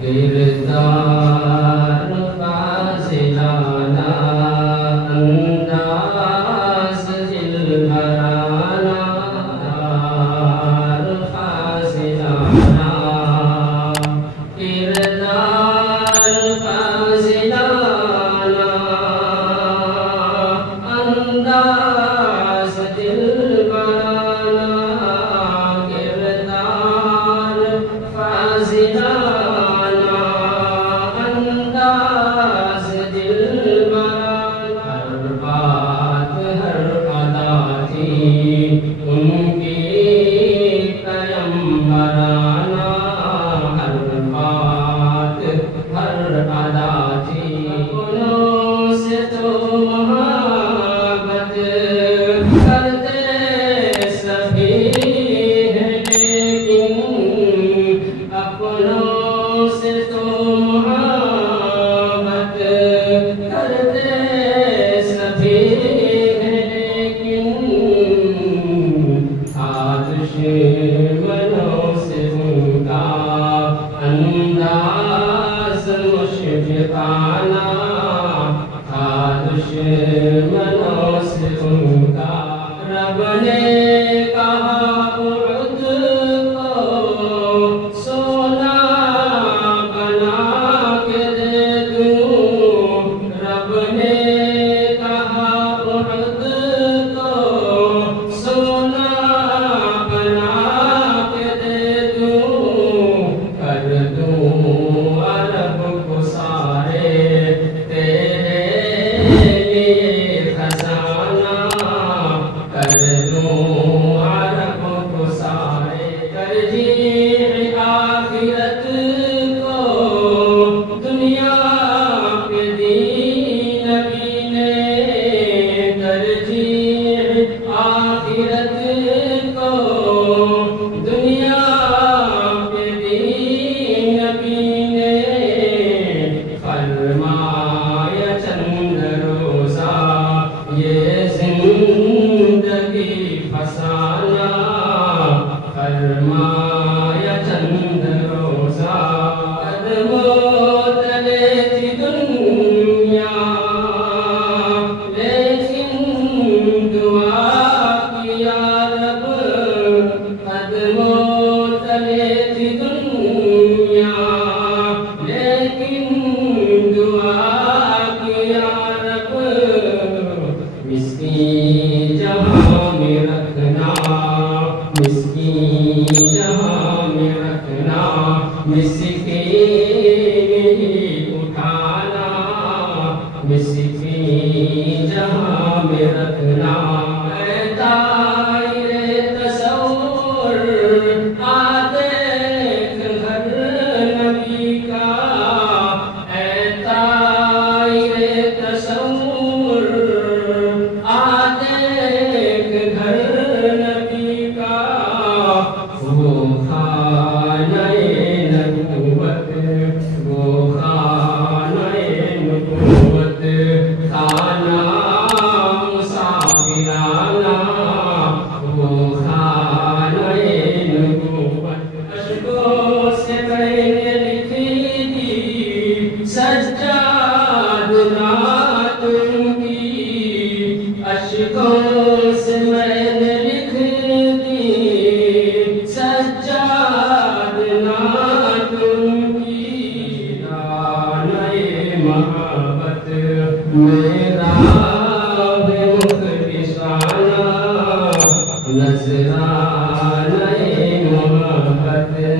کردار فاضلانہ انداز دل بھرانا فاضلانہ کردار فاضلانہ انداز دل بھرانا کردار فاضلانہ انداز دل بھرانا ہر بات ہر ادا تھی ان کی پیمبرانہ ہر بات ہر ادا تھی اپنوں سے تو محبت کرتے سبھی ہیں لیکن اپنوں سے تو محبت کرتے سبھی ہیں لیکن دشمنوں سے ان کا انداز مشفقانہ تھا دشمنوں سے ان کا رب نے کہا اعد کو سونا بنا کے دے دوں رب نے کہا اعد کو سونا بنا کے دے دوں کر دوں عرب کو سارے تیرے لیے خزانہ کر دوں عرب کو سارے ترجیح آخرت کو دنیا پہ دی نبی نے ترجیح آخرت کو دنیا پہ دی نبی نے فرمایا چند روزہ یہ زندگی فسانہ فرمایا چند روزہ قدموں تلے تھی دنیا لیکن دعا کیا رب قدموں تلے تھی دنیا لیکن دعا کیا رب مسکین جہاں میں رکھنا مسکین جہاں میں رکھنا مسکین ہی اٹھانا مسکین جہاں میں رکھنا اے دائرے تصور آ دیکھ گھر نبی کا اے دائرے تصور آ دیکھ گھر نبی کا وہ خانہ نبوت وہ خانہ نبوت خانہ مسافرانہ وہ خانہ نبوت اشکوں سے میں نے لکھی تھی سجاد نعت ان کی اشکوں سے میں نے لکھ دی سجاد نعت ان کی دانۂ محبت میرا مخلصانہ نذرانۂ